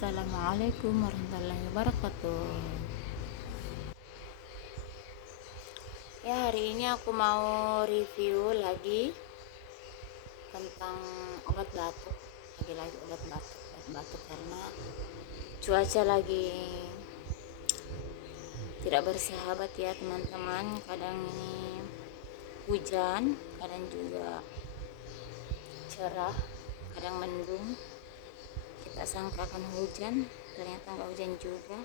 Assalamualaikum warahmatullahi wabarakatuh. Ya, hari ini aku mau review lagi tentang obat batuk. Lagi-lagi obat batuk karena cuaca lagi tidak bersahabat ya teman-teman. Kadang ini hujan, kadang juga cerah, kadang mendung. Kita sangka akan hujan, ternyata nggak hujan juga.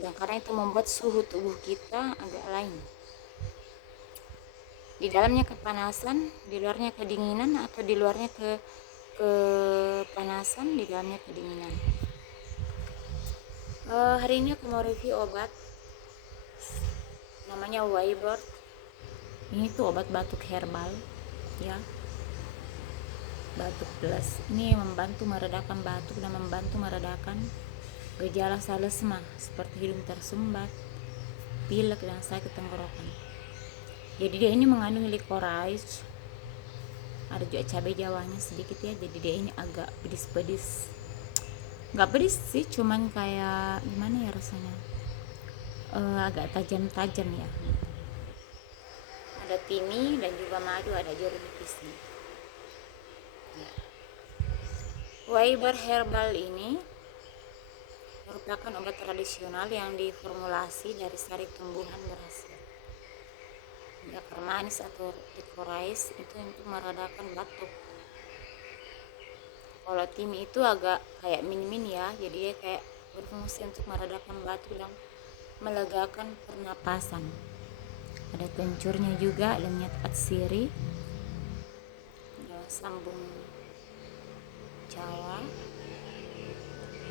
Dan karena itu membuat suhu tubuh kita agak lain. Di dalamnya kepanasan, di luarnya kedinginan, atau di luarnya kepanasan, di dalamnya kedinginan. Hari ini aku mau review obat namanya Waibor. Ini tuh obat batuk herbal ya, batuk plus. Ini membantu meredakan batuk dan membantu meredakan gejala salesma seperti hidung tersumbat, pilek, dan sakit tenggorokan. Jadi dia ini mengandung licorice, ada juga cabai jawanya sedikit ya, jadi dia ini agak pedis-pedis. Nggak pedis sih, cuman kayak gimana ya rasanya, agak tajam-tajam ya. Ada timi dan juga madu, ada jeruk nipisnya. Waiber herbal ini merupakan obat tradisional yang diformulasi dari sari tumbuhan berhasil akar manis atau licorice itu untuk meredakan batuk. Kalau timi itu agak kayak min-min ya, jadi dia kayak berfungsi untuk meredakan batuk dan melegakan pernapasan. Ada kencurnya juga, ada minyak atsiri, ada sambung Jawa,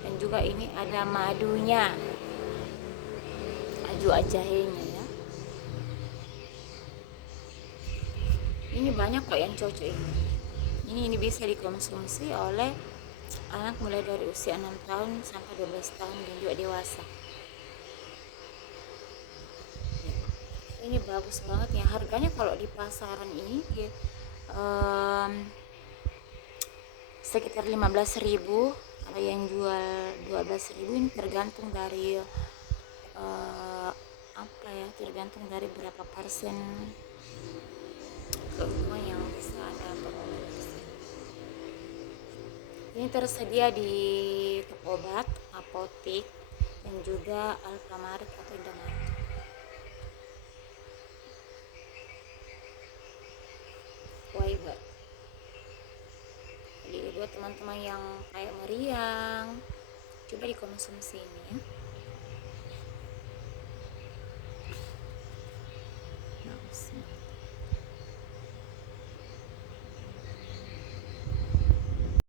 dan juga ini ada madunya, aju jahenya ya. Ini banyak kok yang cocok ini. Ini bisa dikonsumsi oleh anak mulai dari usia 6 tahun sampai 12 tahun dan juga dewasa. Ini bagus banget ya, harganya kalau di pasaran ini sekitar 15.000, kalau yang jual 12.000. Ini tergantung dari tergantung dari berapa persen keuntungan yang bisa ada beroleh. Ini tersedia di toko obat, apotik, dan juga Alfamaret atau Indomaret. Waiber. Jadi buat teman-teman yang kayak meriang, coba dikonsumsi ini ya.